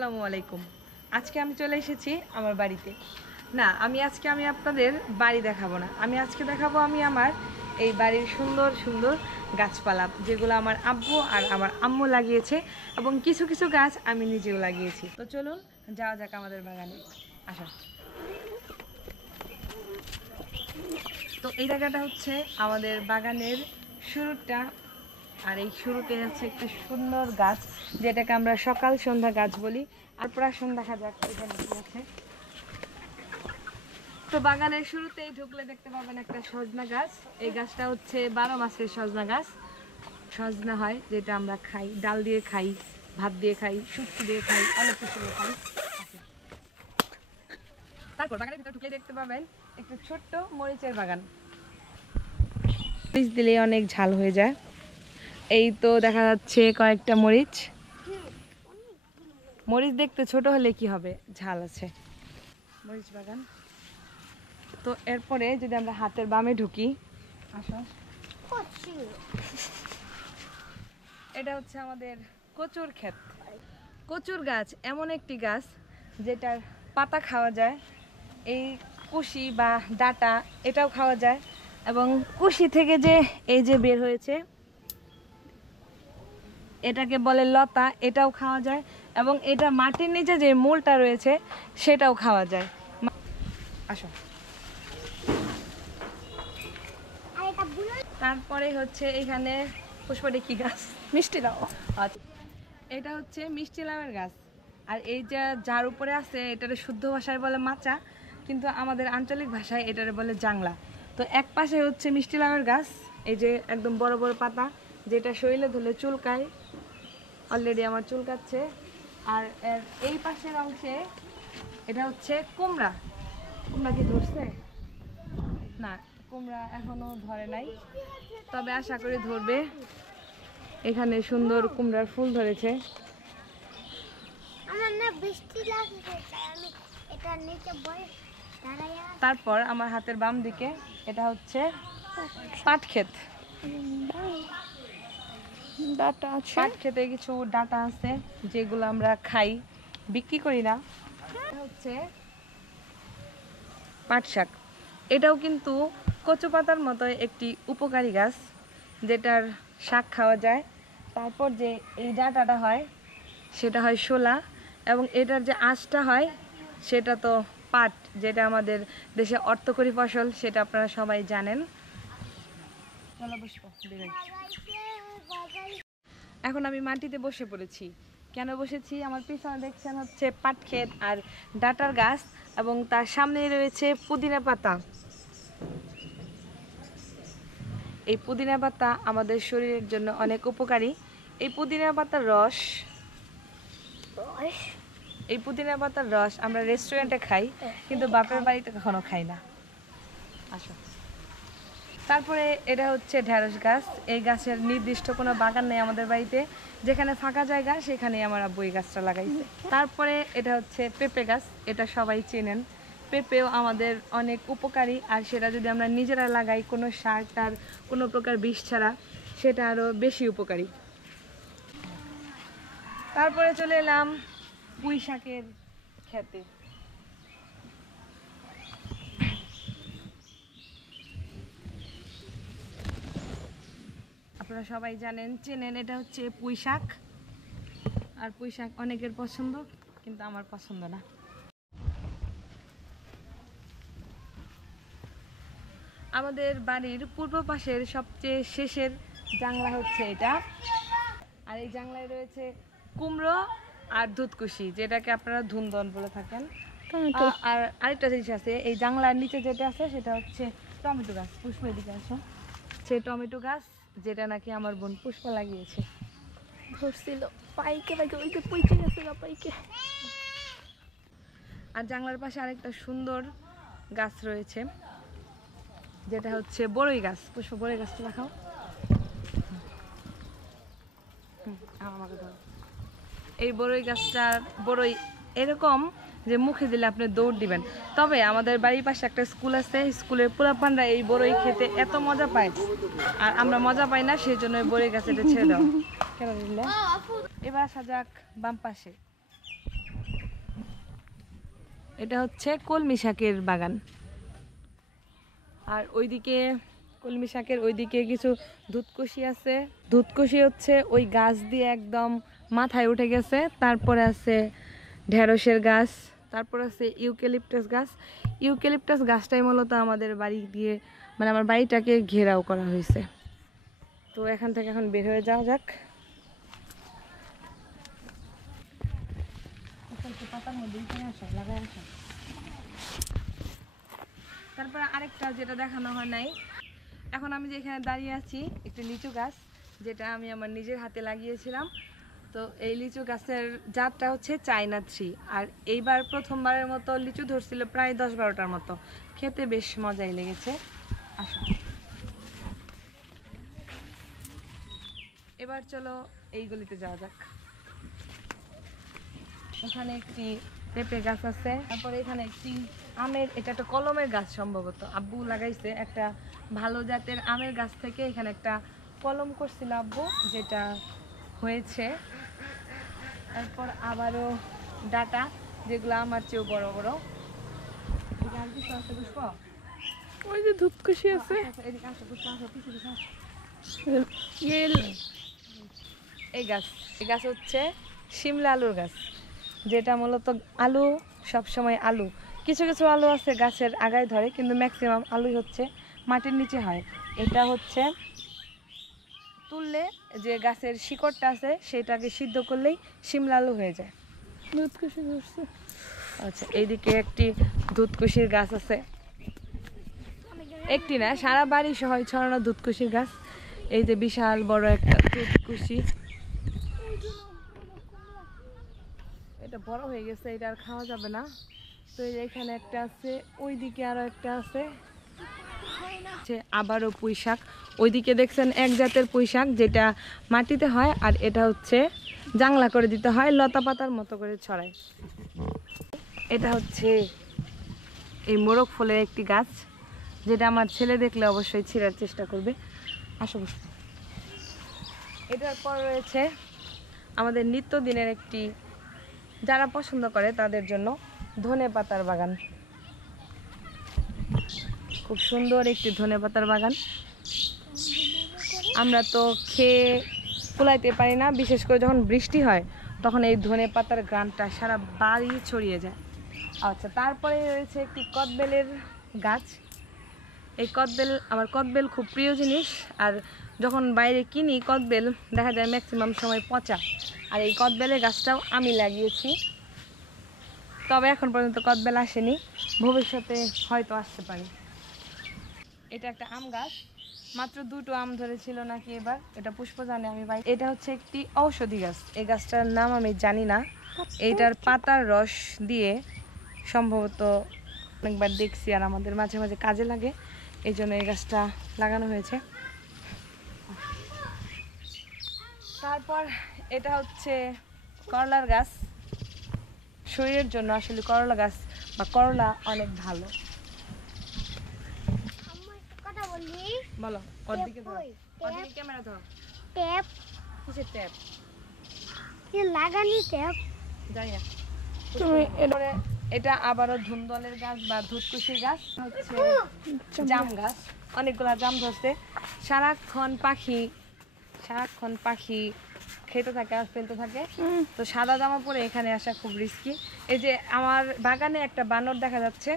আসসালামু আলাইকুম। আজকে আমি চলে এসেছি আমার বাড়িতে। না, আজকে আপনাদের বাড়ি দেখাবো না। আজকে দেখাবো আমার এই বাড়ির সুন্দর সুন্দর গাছপালা, যেগুলো আমার আব্বু আর আমার আম্মু লাগিয়েছে, এবং কিছু কিছু গাছ আমি নিজেও লাগিয়েছি। তো চলুন যাওয়া যাক আমাদের বাগানে। আসো। তো এই জায়গাটা হচ্ছে আমাদের বাগানের শুরুটা, আর এই শুরুতে আছে একটা সুন্দর গাছ, যেটাকে আমরা সকাল সন্ধ্যা গাছ বলি। আর প্রাসন দেখা যাক এখানে কি আছে। তো বাগানের শুরুতেই ঢুকলে দেখতে পাবেন একটা সজনা গাছ। এই গাছটা হচ্ছে 12 মাসের সজনা গাছ। সজনা হয় যেটা আমরা খাই, ডাল দিয়ে খাই, ভাত দিয়ে খাই, শুটকি দিয়ে খাই, অনেক কিছু দিয়ে খাই। তারপর বাগানের ভিতরে ঢুকলে দেখতে পাবেন একটা ছোট্ট মরিচের বাগান। মরিচ দিলে অনেক ঝাল হয়ে যায়। এই তো দেখা যাচ্ছে কয়েকটা মরিচ। মরিচ দেখতে ছোট হলে কি হবে, ঝাল আছে। মরিচ বাগান। তো এরপরে যদি আমরা হাতের বামে ঢুকি, আসো, এটা হচ্ছে আমাদের কচুর ক্ষেত। কচুর গাছ এমন একটি গাছ যেটার পাতা খাওয়া যায়, এই কুশি বা ডাটা এটাও খাওয়া যায়, এবং কুশি থেকে যে এই যে বের হয়েছে এটাকে বলে লতা, এটাও খাওয়া যায়, এবং এটা মাটির নিচে যে মূলটা রয়েছে সেটাও খাওয়া যায়। আসো। তারপরে হচ্ছে এখানে পুষ্পটি কি গাছ, মিষ্টি লাউ। আচ্ছা, এটা হচ্ছে মিষ্টি লাউয়ের গাছ। আর এই যে যার উপরে আছে এটারে শুদ্ধ ভাষায় বলে মাচা, কিন্তু আমাদের আঞ্চলিক ভাষায় এটারে বলে জাংলা। তো এক পাশে হচ্ছে মিষ্টি লাউয়ের গাছ, এই যে একদম বড় বড় পাতা, যেটা শরীরে ধরলে চুলকায়। অলরেডি আমার চুলকাচ্ছে। আর এর এই পাশের অংশে এটা হচ্ছে কুমড়া। কুমড়া কি ধরছে? না, কুমড়া এখনো ধরে নাই, তবে আশা করি ধরবে। এখানে সুন্দর কুমড়ার ফুল ধরেছে। তারপর আমার হাতের বাম দিকে এটা হচ্ছে পাট ক্ষেত। পাট খেতে কিছু ডাটা আছে যেগুলো আমরা খাই, বিক্রি করি না। হচ্ছে পাট শাক। এটাও কিন্তু কচু পাতার মতো একটি উপকারী গাছ, যেটার শাক খাওয়া যায়। তারপর যে এই ডাঁটাটা হয় সেটা হয় শোলা, এবং এটার যে আঁশটা হয় সেটা তো পাট, যেটা আমাদের দেশে অর্থকরী ফসল, সেটা আপনারা সবাই জানেন। এখন আমি মাটিতে বসে পড়েছি। কেন বসেছি? আমার পিছনে দেখছেন হচ্ছে পাট ক্ষেত আর ডাঁটার গাছ, এবং তার সামনেই রয়েছে পুদিনা পাতা। এই পুদিনা পাতা আমাদের শরীরের জন্য অনেক উপকারী। এই পুদিনা পাতার রস আমরা রেস্টুরেন্টে খাই, কিন্তু বাপের বাড়িতে কখনো খাই না। আসো। তারপরে এটা হচ্ছে ঢেঁড়স গাছ। এই গাছের নির্দিষ্ট কোনো বাগান নেই আমাদের বাড়িতে, যেখানে ফাঁকা জায়গা সেখানেই আমার আব্বু এই গাছটা লাগাইছে। তারপরে এটা হচ্ছে পেঁপে গাছ। এটা সবাই চেনেন। পেঁপেও আমাদের অনেক উপকারী, আর সেটা যদি আমরা নিজেরা লাগাই কোনো সার টার কোনো প্রকার বিষ ছাড়া, সেটা আরও বেশি উপকারী। তারপরে চলে এলাম পুঁই শাকের খেতে। আপনারা সবাই জানেন, চেনেন, এটা হচ্ছে পুঁই শাক। আর পুঁই শাক অনেকের পছন্দ, কিন্তু আমার পছন্দ না। আমাদের বাড়ির পূর্ব পাশের সবচেয়ে শেষের জাংলা হচ্ছে এটা। আর এই জাংলায় রয়েছে কুমড়ো আর দুধকুশি, যেটাকে আপনারা ধুন্দন বলে থাকেন। আর আরেকটা জিনিস আছে, এই জাংলার নিচে যেটা আছে সেটা হচ্ছে টমেটো গাছ। পুষ্প এদিকে আসো। সে টমেটো গাছ, যেটা নাকি আমার বোন পুষ্প লাগিয়েছে। ধরছিল পাইকে পাইকে, ওই যে পইকে গেছে পাইকে। আর জাংলার পাশে আরেকটা সুন্দর গাছ রয়েছে, যেটা হচ্ছে বড়ই গাছ। পুষ্প বড়ই গাছটা দেখাও। আমাকে ধরো। এই বড়ই গাছটার বড়ই এরকম যে মুখে দিলে আপনি দৌড় দিবেন। তবে আমাদের বাড়ির পাশে একটা স্কুল আছে, স্কুলের পোলাপানরা এই বড়ই খেতে এত মজা পায়, আর আমরা মজা পাই না, সেই জন্য বড়ই গাছ এটা ছেড়ে দাও। কেন দিলে? এবার আসা যাক বাম পাশে। এটা হচ্ছে কলমি শাকের বাগান। আর ওইদিকে কলমি শাকের ওইদিকে কিছু দুধকুশি আছে। দুধকুশি হচ্ছে ওই গাছ দিয়ে একদম মাথায় উঠে গেছে। তারপরে আছে ঢেঁড়সের গাছ, তারপর আছে ইউক্যালিপটাস গাছ। ইউক্যালিপটাস গাছটাই মূলত আমাদের বাড়ি দিয়ে, মানে আমার বাড়িটাকে ঘেরাও করা হয়েছে। তো এখান থেকে এখন বের হয়ে যাওয়া যাক। তারপরে আরেকটা যেটা দেখানো হয় নাই, এখন আমি যেখানে দাঁড়িয়ে আছি একটা লিচু গাছ, যেটা আমি আমার নিজের হাতে লাগিয়েছিলাম। তো এই লিচু গাছের জাতটা হচ্ছে চায়না থ্রি। আর এইবার প্রথমবারের মতো লিচু ধরছিল প্রায় 10-12টার মতো। খেতে বেশ মজাই লেগেছে। আসো এবার চলো এই গলিতে যাওয়া যাক। এখানে একটি পেঁপে গাছ আছে, তারপরে এখানে একটি আমের, এটা একটা কলমের গাছ সম্ভবত আব্বু লাগাইছে। একটা ভালো জাতের আমের গাছ থেকে এখানে একটা কলম করছিল আব্বু, যেটা হয়েছে। তারপর আবারও ডাটা, যেগুলো আমার চেয়েও বড় বড়। ওই যে ধূপকুশি আছে। এই গাছ হচ্ছে শিমলা আলুর গাছ, যেটা মূলত আলু সবসময় আলু, কিছু কিছু আলু আছে গাছের আগায় ধরে, কিন্তু ম্যাক্সিমাম আলুই হচ্ছে মাটির নিচে হয়। এটা হচ্ছে তুললে যে গাছের শিকড়টা আছে সেটাকে সিদ্ধ করলেই শিমলা আলু হয়ে যায়। দুধকুশি ধরছে। আচ্ছা, এইদিকে একটি দুধকুশির গাছ আছে, একটি না সারা বাড়ি সহ ছড়ানো দুধকুশির গাছ। এই যে বিশাল বড় একটা দুধকুশি, এটা বড় হয়ে গেছে, এটা আর খাওয়া যাবে না। তো এখানে একটা আছে, ওইদিকে আরো একটা আছে। আবারও পুঁই শাক, ওইদিকে দেখছেন এক জাতের পুঁই শাক যেটা মাটিতে হয়, আর এটা হচ্ছে জাংলা করে দিতে হয়, লতা পাতার মতো করে ছড়ায়। এটা হচ্ছে এই মোরগ ফুলের একটি গাছ, যেটা আমার ছেলে দেখলে অবশ্যই ছিঁড়ার চেষ্টা করবে। আসো বসো। এটার পর রয়েছে আমাদের নিত্যদিনের একটি, যারা পছন্দ করে তাদের জন্য, ধনেপাতার বাগান। খুব সুন্দর একটি ধনেপাতার বাগান। আমরা তো খেয়ে কুলাইতে পারি না, বিশেষ করে যখন বৃষ্টি হয় তখন এই ধনেপাতার ঘ্রাণটা সারা বাড়ি ছড়িয়ে যায়। আচ্ছা, তারপরে রয়েছে একটি কদবেলের গাছ। এই কদবেল, আমার কদবেল খুব প্রিয় জিনিস। আর যখন বাইরে কিনি কদবেল, দেখা যায় ম্যাক্সিমাম সময় পচা। আর এই কদবেলের গাছটাও আমি লাগিয়েছি, তবে এখন পর্যন্ত কদবেল আসেনি, ভবিষ্যতে হয়তো আসতে পারে। এটা একটা আম গাছ, মাত্র 2টো আম ধরেছিল নাকি এবার, এটা পুষ্প জানে আমি ভাই। এটা হচ্ছে একটি ঔষধি গাছ, এই গাছটার নাম আমি জানি না। এইটার পাতার রস দিয়ে সম্ভবত অনেকবার দেখছি, আর আমাদের মাঝে মাঝে কাজে লাগে, এই জন্য এই গাছটা লাগানো হয়েছে। তারপর এটা হচ্ছে করলার গাছ। শরীরের জন্য আসলে করলা গাছ বা করলা অনেক ভালো। বলো, ওর দিকে ধরো, ওর দিকে ক্যামেরা ধরো। ট্যাপ কিসের ট্যাপ? কি লাগানি ট্যাপ জানি না। তুমি এটা আবারও ধুন্দলের গাছ বা ধুতকুশির গাছ, হচ্ছে জাম গাছ। অনেকগুলা জাম ধরছে। সারাক্ষণ পাখি খেতে থাকে আর ফেলতে থাকে। তো সাদা জামা পরে এখানে আসা খুব রিস্কি। এই যে আমার বাগানে একটা বানর দেখা যাচ্ছে।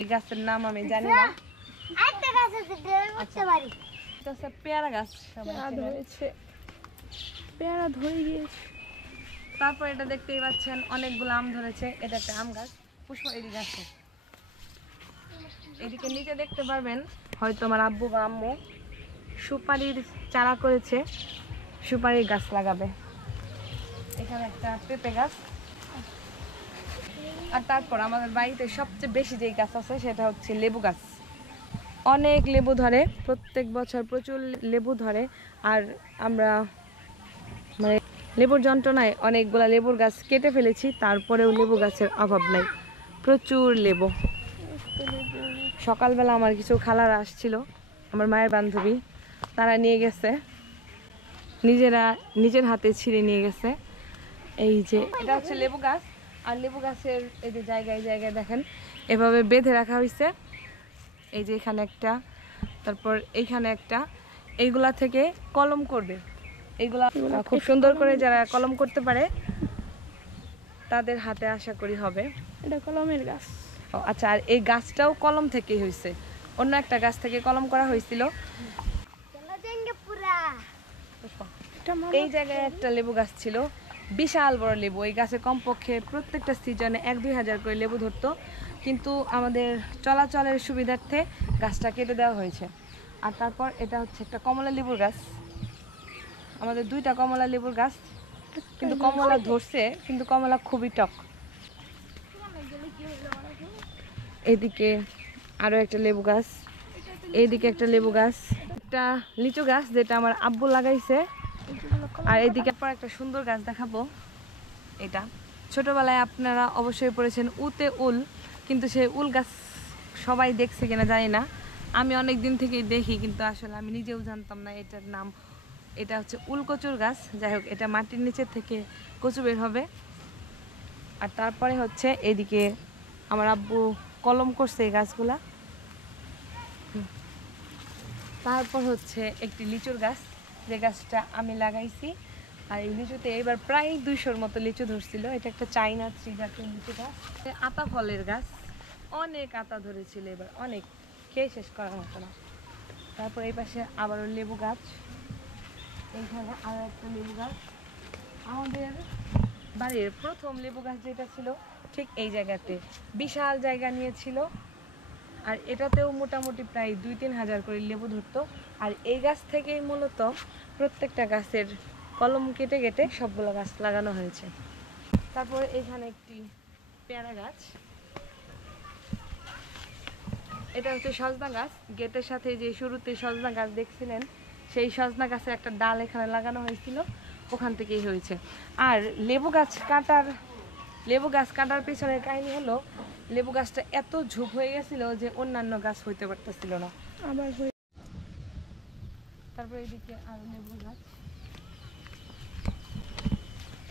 এই গাছের নাম আমি জানি না। আচ্ছা, পেয়ারা গাছ পেয়ারা ধরে গিয়েছে। তারপর এটা দেখতেই পাচ্ছেন অনেকগুলো আম ধরেছে। এটা একটা আম গাছ, পুষ্প এদিকে গাছে। এদিকে নিচে দেখতে পারবেন হয়তো আমার আব্বু বা আম্মু সুপারির চারা করেছে, সুপারির গাছ লাগাবে। এখানে একটা পেঁপে গাছ। আর তারপর আমাদের বাড়িতে সবচেয়ে বেশি যেই গাছ আছে সেটা হচ্ছে লেবু গাছ। অনেক লেবু ধরে, প্রত্যেক বছর প্রচুর লেবু ধরে। আর আমরা মানে লেবুর যন্ত্রণায় অনেকগুলা লেবুর গাছ কেটে ফেলেছি, তারপরেও লেবু গাছের অভাব নাই, প্রচুর লেবু। সকালবেলা আমার কিছু খালারা আসছিল, আমার মায়ের বান্ধবী, তারা নিয়ে গেছে নিজেরা নিজের হাতে ছিঁড়ে নিয়ে গেছে। এই যে এটা হচ্ছে লেবু গাছ, আর লেবু গাছের এই যে জায়গায় জায়গায় দেখেন এভাবে বেঁধে রাখা হয়েছে। এই যে এখানে একটা, তারপর এইখানে একটা, এইগুলা থেকে কলম করবে। এইগুলা খুব সুন্দর করে যারা কলম করতে পারে তাদের হাতে আশা করি হবে। এটা কলমের গাছ। ও আচ্ছা, আর এই গাছটাও কলম থেকেই হয়েছে, অন্য একটা গাছ থেকে কলম করা হয়েছিল। চলো যাঙ্গে পুরা। এটা এই জায়গায় একটা লেবু গাছ ছিল, বিশাল বড় লেবু। এই গাছে কমপক্ষে প্রত্যেকটা সিজনে 1-2 হাজার করে লেবু ধরতো, কিন্তু আমাদের চলাচলের সুবিধার্থে গাছটা কেটে দেওয়া হয়েছে। আর তারপর এটা হচ্ছে একটা কমলা লেবুর গাছ, আমাদের 2টা কমলা লেবুর গাছ, কিন্তু কমলা ধরছে, কিন্তু কমলা খুবই টক। এদিকে আরো একটা লেবু গাছ, এইদিকে একটা লেবু গাছ, একটা লিচু গাছ যেটা আমার আব্বু লাগাইছে। আর এইদিকে পর একটা সুন্দর গাছ দেখাবো। এটা ছোটবেলায় আপনারা অবশ্যই পড়েছেন উতে উল, কিন্তু সেই উল গাছ সবাই দেখছে কিনা জানি না। আমি অনেক দিন থেকেই দেখি, কিন্তু আসলে আমি নিজেও জানতাম না এটার নাম। এটা হচ্ছে উলকচুর গাছ। যাই হোক, এটা মাটির নিচে থেকে কচু বের হবে। আর তারপরে হচ্ছে এদিকে আমার আব্বু কলম করছে এই গাছগুলা। তারপর হচ্ছে একটি লিচুর গাছ, যে গাছটা আমি লাগাইছি। আর এই লিচুতে এবার প্রায় 200-র মতো লিচু ধরছিল। এটা একটা চাইনা ট্রি জাতের লিচু গাছ। আতা ফলের গাছ, অনেক আতা ধরেছিল এবার, অনেক, খেয়ে শেষ করার মতো না। তারপর এই পাশে আবারও লেবু গাছ, এইখানে আরো একটা লেবু গাছ। আমাদের বাড়ির প্রথম লেবু গাছ যেটা ছিল ঠিক এই জায়গাতে বিশাল জায়গা নিয়েছিল, আর এটাতেও মোটামুটি প্রায় 2-3 হাজার করে লেবু ধরতো। আর এই গাছ থেকেই মূলত প্রত্যেকটা গাছের কলম কেটে কেটে সবগুলো গাছ লাগানো হয়েছে। তারপরে এখানে একটি পেয়ারা গাছ, এটা হচ্ছে সজনা গাছ। গেটের সাথে যে শুরুতে সজনা গাছ দেখছিলেন, সেই সজনা গাছের একটা ডাল এখানে লাগানো হয়েছিল, ওখান থেকেই হয়েছে। আর লেবু গাছ কাটার পেছনের কাহিনী হলো, লেবু গাছটা এত ঝোপ হয়ে গেছিল যে অন্যান্য গাছ হইতে পারতেছিল না। আবার তারপরে এইদিকে আর লেবু গাছ,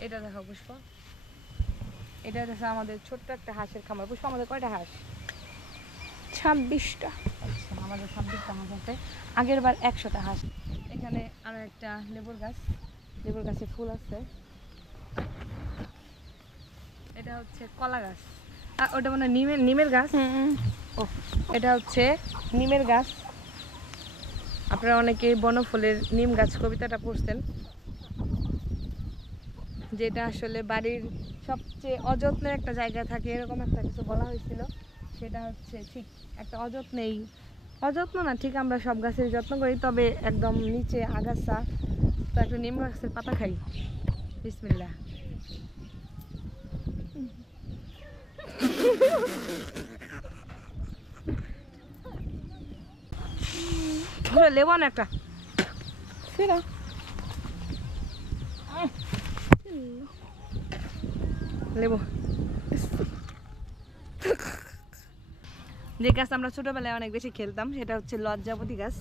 এটা দেখো পুষ্প, এটা দেখো আমাদের ছোট্ট একটা হাঁসের খামার। পুষ্প, আমাদের কয়টা হাঁস? 26টা। আচ্ছা, আমাদের 26টা হাঁস আছে, আগের বার 100টা হাঁস। এখানে আরো একটা লেবুর গাছ, লেবুর গাছে ফুল আছে। এটা হচ্ছে কলা গাছ, ওটা মানে নিমের গাছ। ও, এটা হচ্ছে নিমের গাছ। আপনারা অনেকেই বনফুলের নিম গাছ কবিতাটা পড়ছেন, যেটা আসলে বাড়ির সবচেয়ে অযত্নের একটা জায়গা থাকে, এরকম একটা কিছু বলা হয়েছিল। সেটা হচ্ছে ঠিক একটা অযত্ন না, ঠিক আমরা সব গাছের যত্ন করি, তবে একদম নিচে আগাছা। তো একটা নিম গাছের পাতা খাই। বিসমিল্লাহ। লেবু না একটা সেরা লেবু। যে গাছ আমরা ছোটবেলায় অনেক বেশি খেলতাম সেটা হচ্ছে লজ্জাপতি গাছ।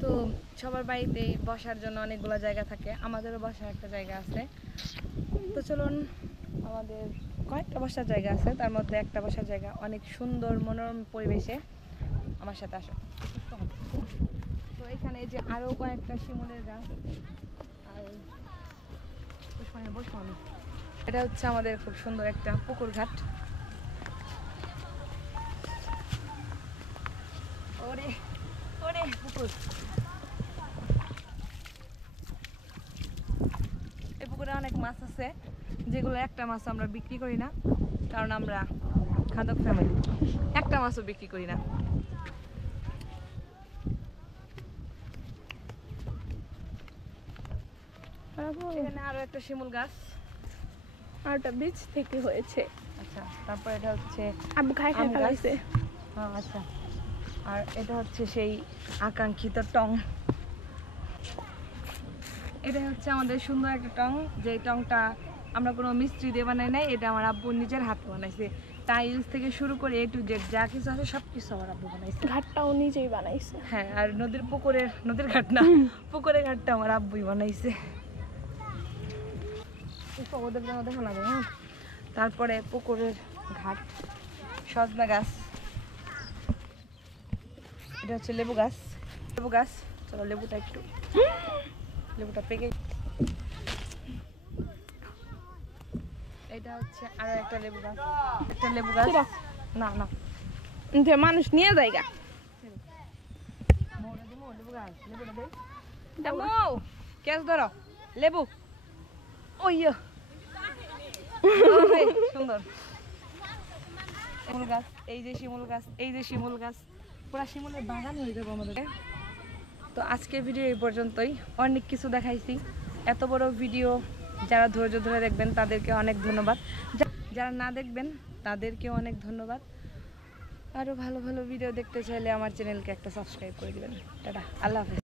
তো সবার বাড়িতেই বসার জন্য অনেকগুলো জায়গা থাকে, আমাদেরও বসার একটা জায়গা আছে। তো চলুন, আমাদের কয়েকটা বসার জায়গা আছে, তার মধ্যে একটা বসার জায়গা অনেক সুন্দর মনোরম পরিবেশে, আমার সাথে আসো। তো এখানে এই যে আরো কয়েকটা শিমুলের গাছ, আর এটা হচ্ছে আমাদের খুব সুন্দর একটা পুকুর ঘাট। ওরে ওরে পুকুর, এই পুকুরে অনেক মাছ আছে, যেগুলো একটা মাছ আমরা বিক্রি করি না, কারণ আমরা খাদক ফ্যামিলি, একটা মাছও বিক্রি করি না। এখানে আরো একটা শিমুল গাছ, আর একটা বীজ থেকে হয়েছে। আচ্ছা। তারপর এটা হচ্ছে আব্বু খাই আম গাছ। ফেলাইছে। আচ্ছা, আর এটা হচ্ছে সেই আকাঙ্ক্ষিত টং। এটা হচ্ছে আমাদের সুন্দর একটা টং, যে টংটা আমরা কোনো মিস্ত্রি দিয়ে বানাই নাই, এটা আমার আব্বু নিজের হাতে বানাইছে। টাইলস থেকে শুরু করে A to Z যা কিছু আছে সব কিছু আমার আব্বু বানাইছে। ঘাটটাও নিজেই বানাইছে। হ্যাঁ, আর নদীর ঘাট না, পুকুরের ঘাটটা আমার আব্বুই বানাইছে। ওদের জন্য দেখো না, হ্যাঁ। তারপরে পুকুরের ঘাট, সজনা গাছ, এটা হচ্ছে লেবু গাছ। চলো লেবুটা পেকে। এটা হচ্ছে আরো একটা লেবু গাছ, সেরা। না যে মানুষ নিয়ে যায়গা। কেস ধরো লেবু। ওই সুন্দর শিমুল গাছ, এই যে শিমুল গাছ, পুরা শিমুলের বাগান হয়ে যাবো আমাদের। তো আজকের ভিডিও এই পর্যন্তই, অনেক কিছু দেখাইছি। এত বড় ভিডিও যারা ধৈর্য ধরে দেখবেন তাদেরকে অনেক ধন্যবাদ, যারা না দেখবেন তাদেরকেও অনেক ধন্যবাদ। আরও ভালো ভালো ভিডিও দেখতে চাইলে আমার চ্যানেলকে একটা সাবস্ক্রাইব করে দিবেন। টাটা, আল্লাহ হাফেজ।